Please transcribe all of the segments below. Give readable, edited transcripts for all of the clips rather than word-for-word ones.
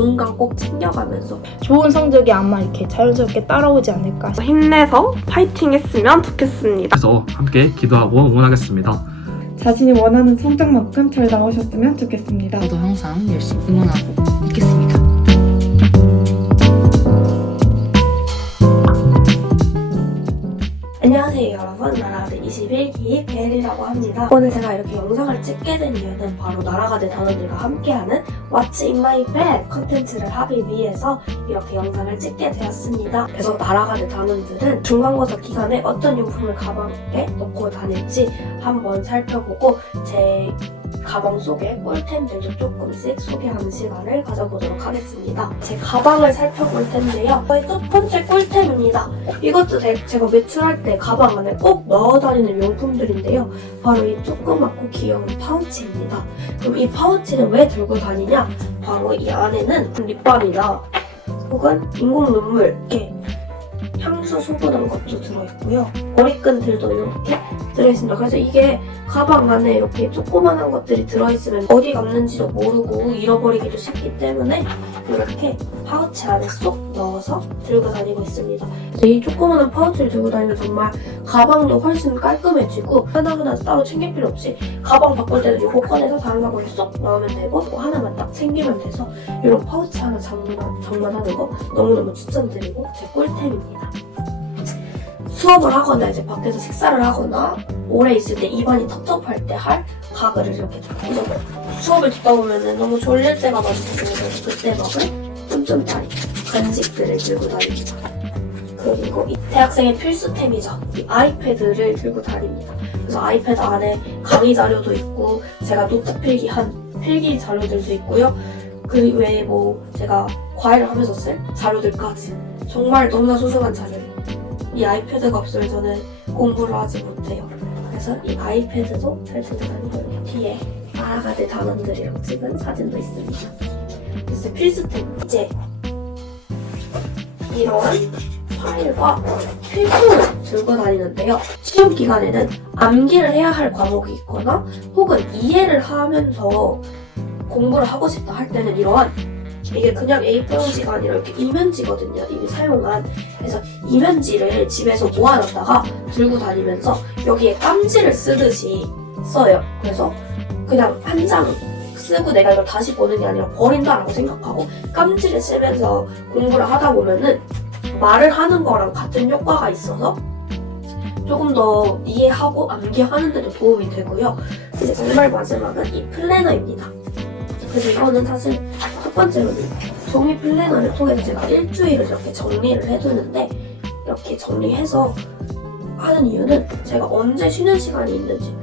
건강 꼭 챙겨가면서 좋은 성적이 아마 이렇게 자연스럽게 따라오지 않을까. 힘내서 파이팅 했으면 좋겠습니다. 그래서 함께 기도하고 응원하겠습니다. 자신이 원하는 성적만큼 잘 나오셨으면 좋겠습니다. 저도 항상 열심히 응원하고 있겠습니다. 안녕하세요 여러분, 나라가드 21기 벨이라고 합니다. 오늘 제가 이렇게 영상을 찍게 된 이유는 바로 나라가드 단원들과 함께하는 What's in my bag 컨텐츠를 하기 위해서 이렇게 영상을 찍게 되었습니다. 그래서 나라가드 단원들은 중간고사 기간에 어떤 용품을 가방에 넣고 다닐지 한번 살펴보고 제 가방 속에 꿀템들도 조금씩 소개하는 시간을 가져보도록 하겠습니다. 제 가방을 살펴볼 텐데요. 저의 첫 번째 꿀템입니다. 이것도 제가 외출할 때 가방 안에 꼭 넣어 다니는 용품들인데요. 바로 이 조그맣고 귀여운 파우치입니다. 그럼 이 파우치는 왜 들고 다니냐? 바로 이 안에는 립밤이나 혹은 인공 눈물, 이렇게 향수 소분한 것도 들어있고요. 머리끈들도 이렇게 들어있습니다. 그래서 이게 가방 안에 이렇게 조그만한 것들이 들어있으면 어디 갔는지도 모르고 잃어버리기도 쉽기 때문에 이렇게 파우치 안에 쏙 넣어서 들고 다니고 있습니다. 이 조그만한 파우치를 들고 다니면 정말 가방도 훨씬 깔끔해지고 하나하나 따로 챙길 필요 없이 가방 바꿀 때는 이거 꺼내서 다른 가방에 쏙 넣으면 되고 하나만 딱 챙기면 돼서 이런 파우치 하나 장만하는 거 너무너무 추천드리고 제 꿀템입니다. 수업을 하거나 이제 밖에서 식사를 하거나 오래 있을 때 입안이 텁텁할 때 할 가글을 이렇게 그래서 수업을 듣다 보면 너무 졸릴 때가 많거든요. 그때 먹을 쫌쫌다리 간식들을 들고 다닙니다. 그리고 이 대학생의 필수템이죠. 이 아이패드를 들고 다닙니다. 그래서 아이패드 안에 강의 자료도 있고 제가 노트 필기한 필기 자료들도 있고요. 그 외에 뭐 제가 과외를 하면서 쓸 자료들까지 정말 너무나 소중한 자료예요. 이 아이패드가 없으면 저는 공부를 하지 못해요. 그래서 이 아이패드도 잘 들고 다니고 뒤에 나라가드 단원들이랑 찍은 사진도 있습니다. 그래서 필수템 이제 이런 파일과 필통을 들고 다니는데요. 시험 기간에는 암기를 해야 할 과목이 있거나 혹은 이해를 하면서 공부를 하고 싶다 할 때는 이런 이게 그냥 A4용지가 아니라 이렇게 이면지거든요. 이미 사용한. 그래서 이면지를 집에서 모아놨다가 들고 다니면서 여기에 깜지를 쓰듯이 써요. 그래서 그냥 한 장 쓰고 내가 이걸 다시 보는 게 아니라 버린다라고 생각하고 깜지를 쓰면서 공부를 하다 보면은 말을 하는 거랑 같은 효과가 있어서 조금 더 이해하고 암기하는 데도 도움이 되고요. 이제 정말 마지막은 이 플래너입니다. 그래서 이거는 사실 첫 번째로는 종이 플래너를 통해서 제가 일주일을 이렇게 정리를 해두는데 이렇게 정리해서 하는 이유는 제가 언제 쉬는 시간이 있는지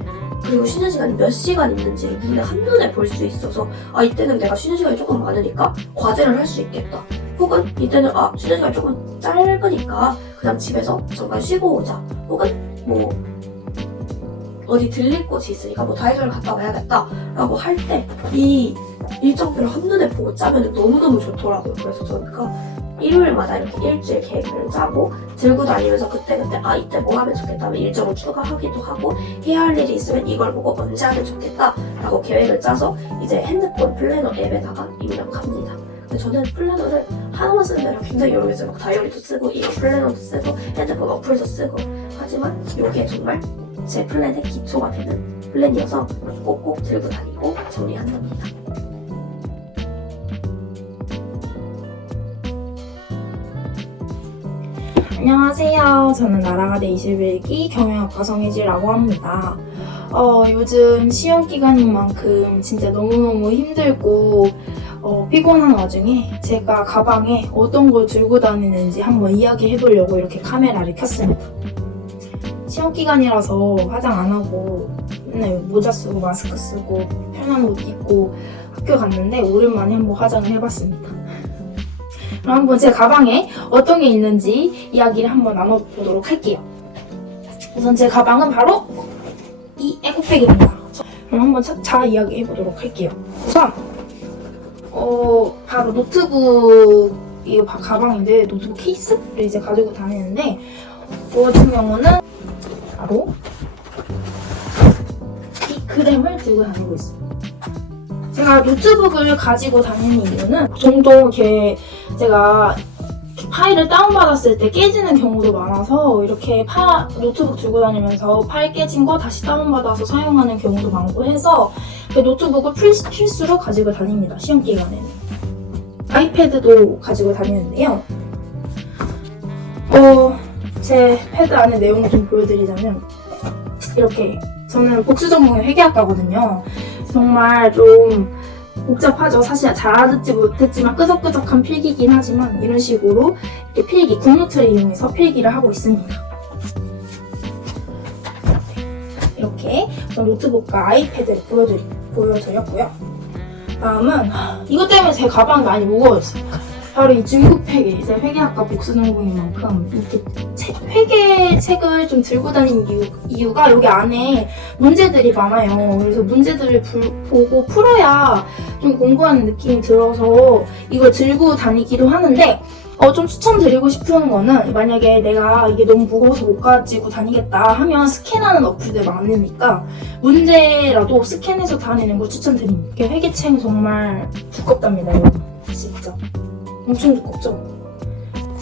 그리고 쉬는 시간이 몇 시간 있는지를 한눈에 볼 수 있어서 이때는 내가 쉬는 시간이 조금 많으니까 과제를 할 수 있겠다. 혹은 이때는 쉬는 시간이 조금 짧으니까 그냥 집에서 잠깐 쉬고 오자. 혹은 뭐 어디 들릴 곳이 있으니까 뭐 다이소를 갔다 와야겠다 라고 할 때 이 일정표를 한눈에 보고 짜면 너무너무 좋더라고요. 그래서 저는 일요일마다 이렇게 일주일 계획을 짜고 들고 다니면서 그때그때 이때 뭐 하면 좋겠다 하면 일정을 추가하기도 하고 해야 할 일이 있으면 이걸 보고 언제 하면 좋겠다 라고 계획을 짜서 이제 핸드폰 플래너 앱에다가 입력합니다. 근데 저는 플래너를 하나만 쓰는 게 아니라 굉장히 여러 개 쓰고 다이어리도 쓰고 이런 플래너도 쓰고 핸드폰 어플도 쓰고 하지만 이게 정말 제 플랜의 기초가 되는 플랜이어서 꼭꼭 들고 다니고 정리한답니다. 안녕하세요. 저는 나라가드 21기 경영학과 성혜지라고 합니다. 요즘 시험 기간인 만큼 진짜 너무너무 힘들고 피곤한 와중에 제가 가방에 어떤 걸 들고 다니는지 한번 이야기해보려고 이렇게 카메라를 켰습니다. 시험 기간이라서 화장 안 하고 맨날 모자 쓰고 마스크 쓰고 편한 옷 입고 학교 갔는데 오랜만에 한번 화장을 해봤습니다. 그럼 한번 제 가방에 어떤 게 있는지 이야기를 한번 나눠보도록 할게요. 우선 제 가방은 바로 이 에코백입니다. 그럼 한번 차차 이야기해보도록 할게요. 우선 바로 노트북 이 가방인데 노트북 케이스를 이제 가지고 다니는데 저 같은 경우는 바로 이 그램을 들고 다니고 있습니다. 제가 노트북을 가지고 다니는 이유는 종종 이렇게 제가 파일을 다운받았을 때 깨지는 경우도 많아서 이렇게 노트북 들고 다니면서 파일 깨진 거 다시 다운받아서 사용하는 경우도 많고 해서 노트북을 필수로 가지고 다닙니다. 시험 기간에는. 아이패드도 가지고 다니는데요. 제 패드 안에 내용을 좀 보여드리자면 이렇게 저는 복수 전공의 회계학과거든요. 정말 좀 복잡하죠. 사실 잘 알아듣지 못했지만 끄적끄적한 필기긴 하지만 이런 식으로 이렇게 필기, 굿노트를 이용해서 필기를 하고 있습니다. 이렇게 노트북과 아이패드를 보여드렸고요. 다음은 이것 때문에 제 가방이 많이 무거워졌어요. 바로 이 중국회계, 제 회계학과 복수 전공인 만큼 이렇게 회계책을 좀 들고 다니는 이유가 여기 안에 문제들이 많아요. 그래서 문제들을 보고 풀어야 좀 공부하는 느낌이 들어서 이걸 들고 다니기도 하는데 좀 추천드리고 싶은 거는 만약에 내가 이게 너무 무거워서 못 가지고 다니겠다 하면 스캔하는 어플들 많으니까 문제라도 스캔해서 다니는 걸 추천드립니다. 이게 회계책은 정말 두껍답니다, 여러분. 진짜. 엄청 두껍죠?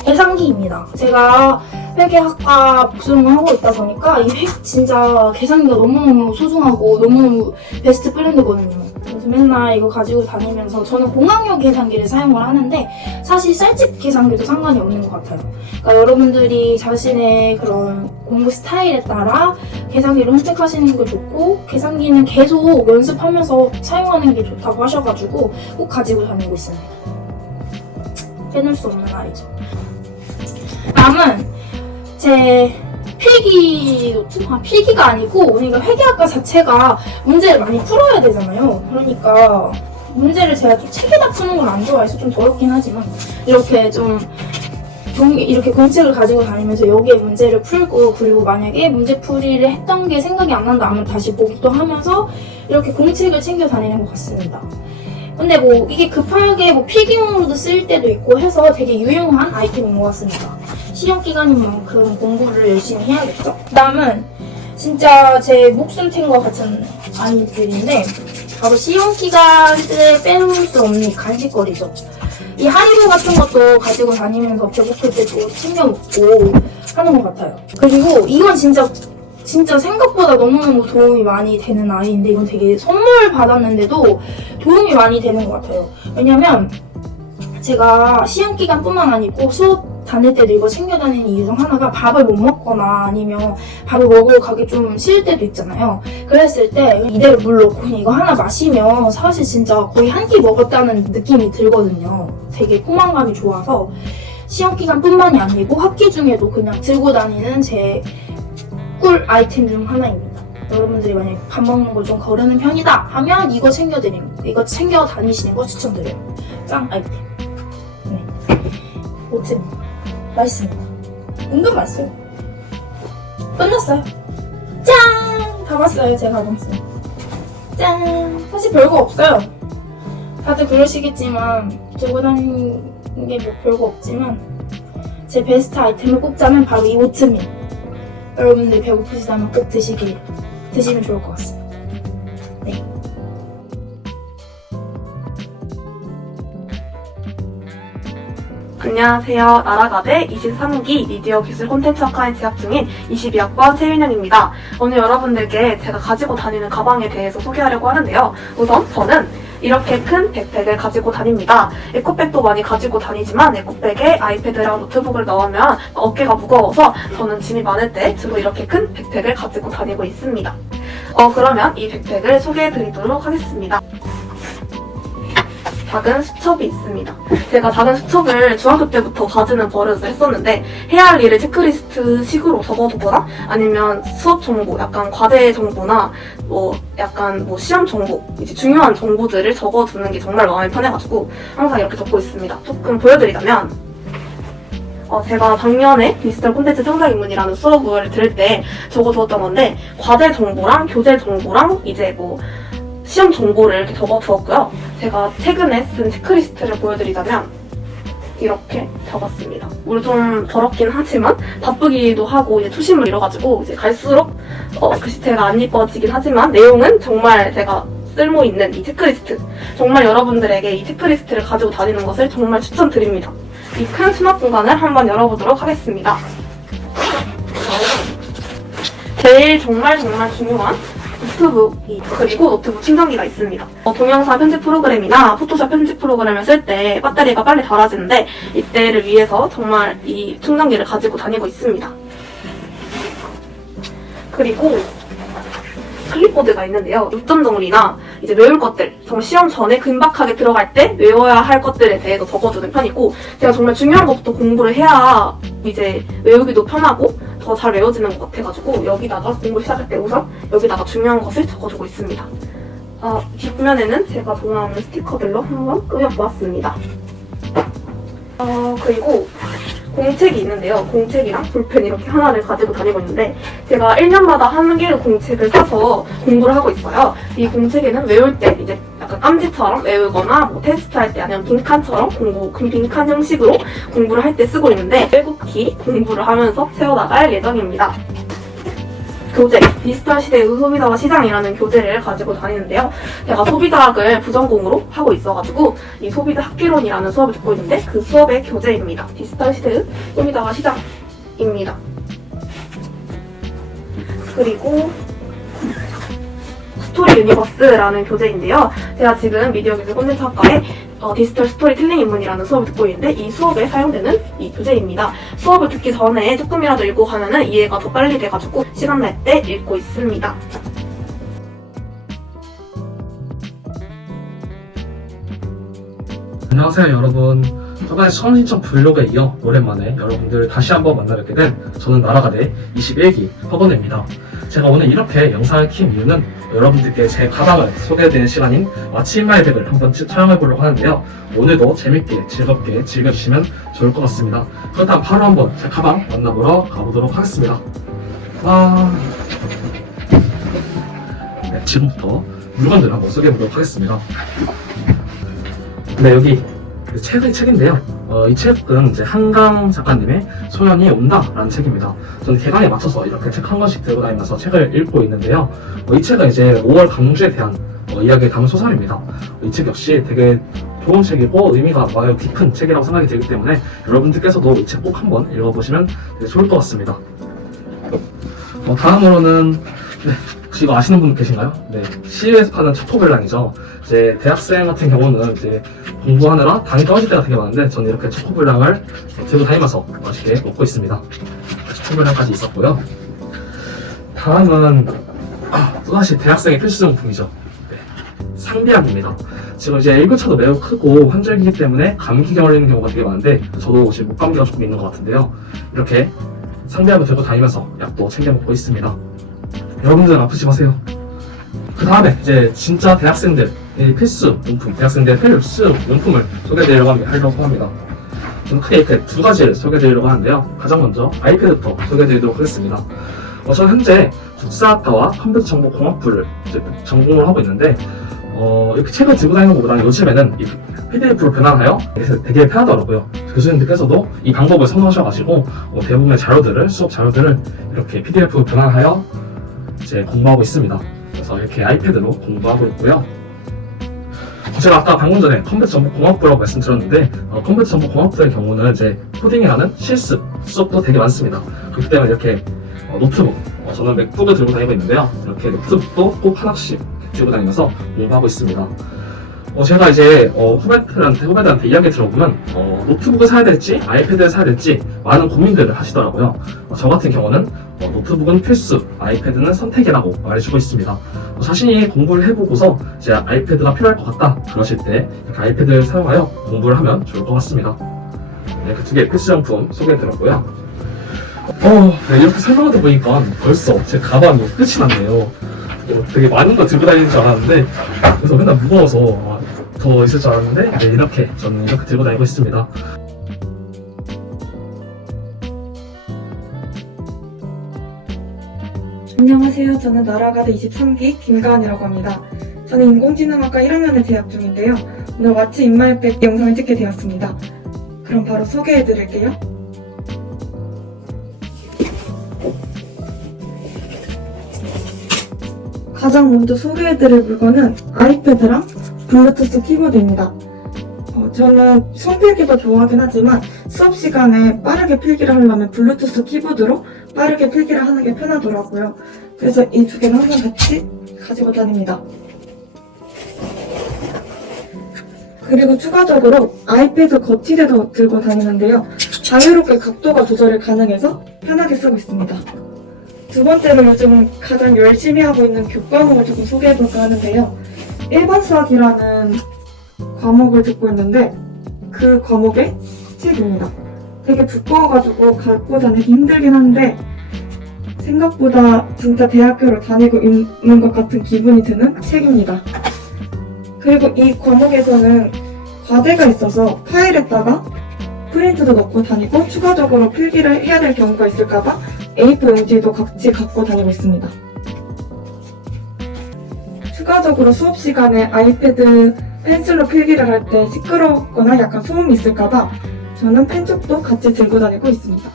계산기입니다. 제가 회계학과 복수를 하고 있다 보니까 진짜 계산기가 너무너무 소중하고 너무너무 베스트 프렌드거든요. 그래서 맨날 이거 가지고 다니면서 저는 공학용 계산기를 사용을 하는데 사실 쌀집 계산기도 상관이 없는 것 같아요. 그러니까 여러분들이 자신의 그런 공부 스타일에 따라 계산기를 선택하시는 게 좋고 계산기는 계속 연습하면서 사용하는 게 좋다고 하셔가지고 꼭 가지고 다니고 있습니다. 빼놓을 수 없는 아이죠. 다음은 제 필기 노트? 필기가 아니고 그러니까 회계학과 자체가 문제를 많이 풀어야 되잖아요. 그러니까 문제를 제가 좀 책에다 푸는 걸 안 좋아해서 좀 더럽긴 하지만 이렇게 좀 이렇게 공책을 가지고 다니면서 여기에 문제를 풀고 그리고 만약에 문제풀이를 했던 게 생각이 안 난다 하면 다시 보기도 하면서 이렇게 공책을 챙겨 다니는 것 같습니다. 근데 이게 급하게 필기용으로도 쓰일 때도 있고 해서 되게 유용한 아이템인 것 같습니다. 시험 기간인 만큼 공부를 열심히 해야겠죠? 그다음은 진짜 제 목숨 튄 것 같은 아이들인데 바로 시험 기간 때 빼놓을 수 없는 간식거리죠. 이 하리보 같은 것도 가지고 다니면서 배고플 때도 챙겨 먹고 하는 것 같아요. 그리고 이건 진짜 생각보다 너무너무 도움이 많이 되는 아이인데 이건 되게 선물 받았는데도 도움이 많이 되는 것 같아요. 왜냐면 제가 시험 기간뿐만 아니고 수업 다닐 때도 이거 챙겨 다니는 이유 중 하나가 밥을 못 먹거나 아니면 밥을 먹으러 가기 좀 싫을 때도 있잖아요. 그랬을 때 이대로 물 넣고 그냥 이거 하나 마시면 사실 진짜 거의 한 끼 먹었다는 느낌이 들거든요. 되게 포만감이 좋아서 시험 기간뿐만이 아니고 학기 중에도 그냥 들고 다니는 제 꿀 아이템 중 하나입니다. 여러분들이 만약에 밥 먹는 걸 좀 거르는 편이다 하면 이거 챙겨 다니시는 거 추천드려요. 짱 아이템. 네. 오트밀. 맛있습니다. 은근 맛있어요. 끝났어요. 짠! 다 봤어요, 제 가방수. 짠! 사실 별거 없어요. 다들 그러시겠지만 들고 다니는 게 별거 없지만 제 베스트 아이템을 꼽자면 바로 이 오트밀. 여러분들 배고프시다면 꼭 드시면 좋을 것 같습니다. 네. 안녕하세요. 나라가대 23기 미디어 기술 콘텐츠학과에 재학 중인 22학번 최윤영입니다. 오늘 여러분들께 제가 가지고 다니는 가방에 대해서 소개하려고 하는데요. 우선 저는 이렇게 큰 백팩을 가지고 다닙니다. 에코백도 많이 가지고 다니지만 에코백에 아이패드랑 노트북을 넣으면 어깨가 무거워서 저는 짐이 많을 때 주로 이렇게 큰 백팩을 가지고 다니고 있습니다. 그러면 이 백팩을 소개해드리도록 하겠습니다. 작은 수첩이 있습니다. 제가 작은 수첩을 중학교 때부터 가지는 버릇을 했었는데 해야 할 일을 체크리스트 식으로 적어두거나 아니면 수업 정보, 약간 과제 정보나 약간 시험 정보, 이제 중요한 정보들을 적어두는 게 정말 마음이 편해가지고 항상 이렇게 적고 있습니다. 조금 보여드리자면 제가 작년에 디지털 콘텐츠 창작입문이라는 수업을 들을 때 적어두었던 건데 과제 정보랑 교재 정보랑 이제 시험 정보를 이렇게 적어두었고요. 제가 최근에 쓴 체크리스트를 보여드리자면 이렇게 적었습니다. 물론 좀 더럽긴 하지만 바쁘기도 하고 이제 초심을 잃어가지고 이제 갈수록 글씨체가 안 이뻐지긴 하지만 내용은 정말 제가 쓸모있는 이 체크리스트. 정말 여러분들에게 이 체크리스트를 가지고 다니는 것을 정말 추천드립니다. 이 큰 수납 공간을 한번 열어보도록 하겠습니다. 제일 정말 중요한 노트북이 그리고 노트북 충전기가 있습니다. 동영상 편집 프로그램이나 포토샵 편집 프로그램을 쓸 때 배터리가 빨리 닳아지는데 이때를 위해서 정말 이 충전기를 가지고 다니고 있습니다. 그리고 클립보드가 있는데요. 요점 정리나 이제 외울 것들, 정말 시험 전에 긴박하게 들어갈 때 외워야 할 것들에 대해서 적어두는 편이고, 제가 정말 중요한 것부터 공부를 해야 이제 외우기도 편하고 더 잘 외워지는 것 같아가지고 여기다가 공부 시작할 때 우선 여기다가 중요한 것을 적어주고 있습니다. 뒷면에는 제가 좋아하는 스티커들로 한번 꾸며보았습니다. 그리고 공책이 있는데요. 공책이랑 볼펜 이렇게 하나를 가지고 다니고 있는데 제가 1년마다 한 개의 공책을 사서 공부를 하고 있어요. 이 공책에는 외울 때 이제 약간 깜지처럼 외우거나 뭐 테스트할 때 아니면 빈칸처럼 빈칸 형식으로 공부를 할 때 쓰고 있는데 빼곡히 공부를 하면서 세워나갈 예정입니다. 교재, 디지털 시대의 소비자와 시장이라는 교재를 가지고 다니는데요. 제가 소비자학을 부전공으로 하고 있어가지고 이 소비자 학개론이라는 수업을 듣고 있는데 그 수업의 교재입니다. 디지털 시대의 소비자와 시장입니다. 그리고 스토리 유니버스라는 교재인데요. 제가 지금 미디어 기술 콘텐츠 학과에 디지털 스토리텔링 입문이라는 수업을 듣고 있는데 이 수업에 사용되는 이 교재입니다. 수업을 듣기 전에 조금이라도 읽고 가면은 이해가 더 빨리 돼가지고 시간 날 때 읽고 있습니다. 안녕하세요 여러분. 저번에 처음 신청 블로그에 이어 오랜만에 여러분들 다시 한번 만나뵙게 된 저는 나라가대 21기 허건혜입니다. 제가 오늘 이렇게 영상을 킨 이유는 여러분들께 제 가방을 소개해드리는 시간인 왓츠 인 마이 백을 한번 촬영해보려고 하는데요. 오늘도 재밌게 즐겁게 즐겨주시면 좋을 것 같습니다. 그렇다면 바로 한번 제 가방 만나보러 가보도록 하겠습니다. 네, 지금부터 물건들을 한번 소개해보도록 하겠습니다. 네, 여기 책인데요. 이 책은 이제 한강 작가님의 소연이 온다라는 책입니다. 저는 개강에 맞춰서 이렇게 책 한 권씩 들고 다니면서 책을 읽고 있는데요. 이 책은 이제 5월 강주에 대한 이야기를 담은 소설입니다. 이 책 역시 되게 좋은 책이고 의미가 매우 깊은 책이라고 생각이 들기 때문에 여러분들께서도 이 책 꼭 한번 읽어보시면 되게 좋을 것 같습니다. 다음으로는 혹시 이거 아시는 분 계신가요? 네, CU에서 파는 초코블랑이죠. 이제 대학생 같은 경우는 이제 공부하느라 당이 떨어질 때가 되게 많은데 저는 이렇게 초코블랑을 들고 다니면서 맛있게 먹고 있습니다. 초코블랑까지 있었고요. 다음은 또다시 대학생의 필수용품이죠. 네, 상비약입니다. 지금 이제 일교차도 매우 크고 환절기이기 때문에 감기에 걸리는 경우가 되게 많은데 저도 지금 목감기가 조금 있는 것 같은데요. 이렇게 상비약을 들고 다니면서 약도 챙겨 먹고 있습니다. 여러분들은 아프지 마세요. 그 다음에 이제 진짜 대학생들 필수 용품, 대학생들의 필수 용품을 소개해드리려고 합니다. 저는 크게 이렇게 두 가지를 소개해드리려고 하는데요. 가장 먼저 아이패드부터 소개해드리도록 하겠습니다. 저는 현재 국사학과와 컴퓨터정보공학부를 이제 전공을 하고 있는데 이렇게 책을 들고 다니는 것보다는 요즘에는 이 PDF로 변환하여 되게 편하더라고요. 교수님들께서도 이 방법을 선호하셔가지고 대부분의 자료들을, 수업 자료들을 이렇게 PDF로 변환하여 이제 공부하고 있습니다. 그래서 이렇게 아이패드로 공부하고 있고요. 제가 아까 방금 전에 컴퓨터정보공학부라고 말씀드렸는데 컴퓨터정보공학부의 경우는 이제 코딩이라는 실습 수업도 되게 많습니다. 그렇기 때문에 이렇게 노트북, 저는 맥북을 들고 다니고 있는데요. 이렇게 노트북도 꼭 하나씩 들고 다니면서 공부하고 있습니다. 제가 이제 후배들한테 이야기 들어보면 노트북을 사야 될지 아이패드를 사야 될지 많은 고민들을 하시더라고요. 저 같은 경우는 노트북은 필수, 아이패드는 선택이라고 말해주고 있습니다. 자신이 공부를 해보고서 이제 아이패드가 필요할 것 같다 그러실 때 이렇게 아이패드를 사용하여 공부를 하면 좋을 것 같습니다. 네, 그 두 개의 필수용품 소개해드렸고요. 네, 이렇게 설명하다 보니까 벌써 제 가방이 끝이 났네요. 되게 많은 거 들고 다니는 줄 알았는데 그래서 맨날 무거워서 더 있을 줄 알았는데 네, 이렇게 저는 이렇게 들고 다니고 있습니다. 안녕하세요. 저는 나라가대 23기 김가은이라고 합니다. 저는 인공지능학과 1학년에 재학 중인데요. 오늘 왓츠 인 마이 백 영상을 찍게 되었습니다. 그럼 바로 소개해드릴게요. 가장 먼저 소개해드릴 물건은 아이패드랑 블루투스 키보드입니다. 저는 손필기도 좋아하긴 하지만 수업 시간에 빠르게 필기를 하려면 블루투스 키보드로 빠르게 필기를 하는 게 편하더라고요. 그래서 이 두 개는 항상 같이 가지고 다닙니다. 그리고 추가적으로 아이패드 거치대도 들고 다니는데요. 자유롭게 각도가 조절이 가능해서 편하게 쓰고 있습니다. 두 번째로 요즘 가장 열심히 하고 있는 교과목을 조금 소개해볼까 하는데요. 1번 수학이라는 과목을 듣고 있는데 그 과목의 책입니다. 되게 두꺼워가지고 갖고 다니기 힘들긴 한데 생각보다 진짜 대학교를 다니고 있는 것 같은 기분이 드는 책입니다. 그리고 이 과목에서는 과제가 있어서 파일에다가 프린트도 넣고 다니고 추가적으로 필기를 해야 될 경우가 있을까봐 A4 용지도 같이 갖고 다니고 있습니다. 추가적으로 수업 시간에 아이패드 펜슬로 필기를 할 때 시끄럽거나 약간 소음이 있을까봐 저는 펜촉도 같이 들고 다니고 있습니다.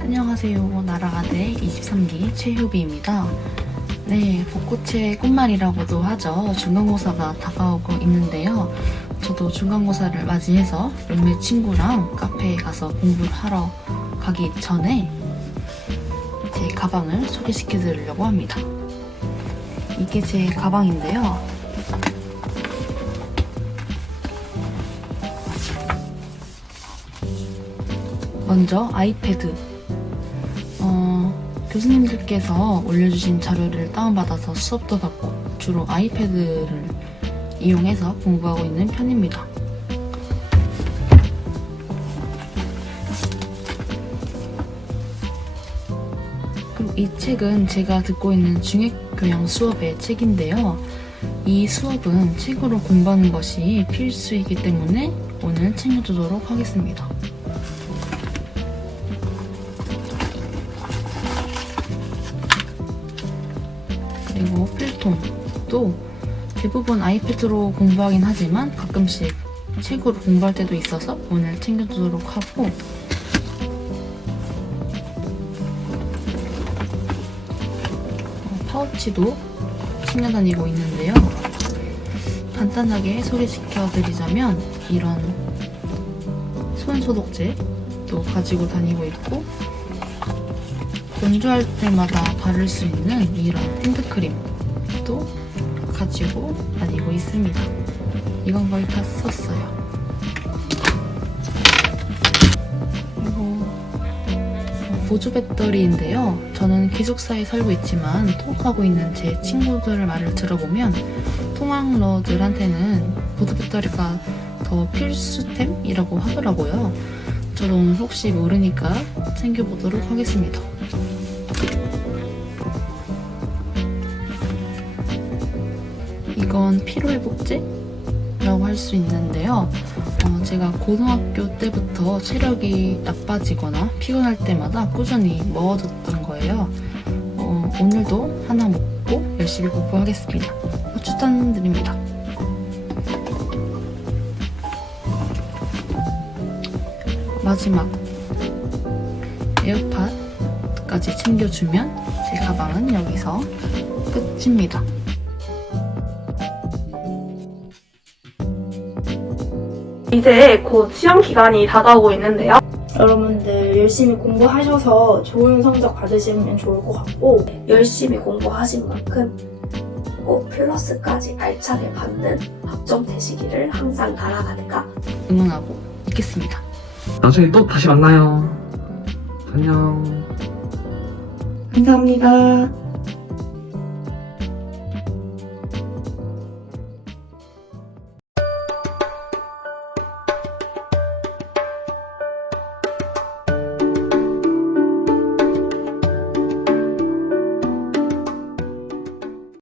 안녕하세요. 나라가대 23기 최효비입니다. 네, 벚꽃의 꽃말이라고도 하죠. 중간고사가 다가오고 있는데요. 저도 중간고사를 맞이해서 룸메 친구랑 카페에 가서 공부를 하러 가기 전에 제 가방을 소개시켜 드리려고 합니다. 이게 제 가방인데요. 먼저 아이패드. 교수님들께서 올려주신 자료를 다운받아서 수업도 받고 주로 아이패드를 이용해서 공부하고 있는 편입니다. 그리고 이 책은 제가 듣고 있는 중액교양 수업의 책인데요. 이 수업은 책으로 공부하는 것이 필수이기 때문에 오늘 챙겨두도록 하겠습니다. 그리고 필통도 대부분 아이패드로 공부하긴 하지만 가끔씩 책으로 공부할 때도 있어서 오늘 챙겨두도록 하고, 파우치도 챙겨 다니고 있는데요. 간단하게 소개시켜드리자면 이런 손소독제도 가지고 다니고 있고, 건조할 때마다 바를 수 있는 이런 핸드크림도 가지고 다니고 있습니다. 이건 거의 다 썼어요. 그리고 보조 배터리인데요. 저는 기숙사에 살고 있지만 통학하고 있는 제 친구들 말을 들어보면 통학러들한테는 보조 배터리가 더 필수템이라고 하더라고요. 저도 오늘 혹시 모르니까 챙겨보도록 하겠습니다. 이건 피로회복제라고 할 수 있는데요. 제가 고등학교 때부터 체력이 나빠지거나 피곤할 때마다 꾸준히 먹어뒀던 거예요. 오늘도 하나 먹고 열심히 공부하겠습니다. 추천드립니다. 마지막 에어팟까지 챙겨주면 제 가방은 여기서 끝입니다. 이제 곧 시험 기간이 다가오고 있는데요. 여러분들 열심히 공부하셔서 좋은 성적 받으시면 좋을 것 같고, 열심히 공부하신 만큼 꼭 플러스까지 알차게 받는 학점 되시기를 항상 나라가대가 응원하고 있겠습니다. 나중에 또 다시 만나요. 안녕. 감사합니다.